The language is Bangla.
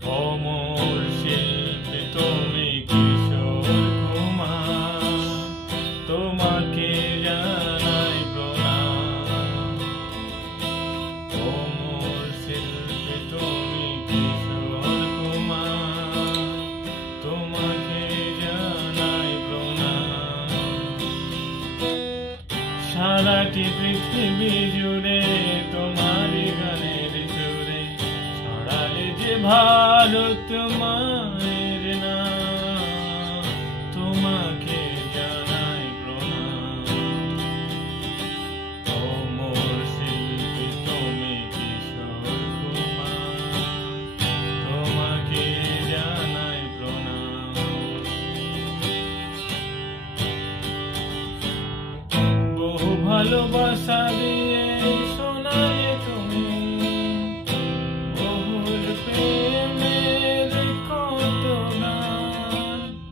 অমর শিল্পী তুমি কিশোর কুমার, তোমাকে জানাই প্রণাম। অমর শিল্পী তুমি কিশোর কুমার, তোমাকে জানাই প্রণাম। সারাটি পৃথিবী জুড়ে তোমারই গানের সুরে ছড়ালে যে ভারত মায়ের নাম, তোমাকে জানাই প্রণাম। অমর শিল্পী তুমি কিশোর কুমার, তোমাকে জানাই প্রণাম। বহু ভালোবাসা দিয়ে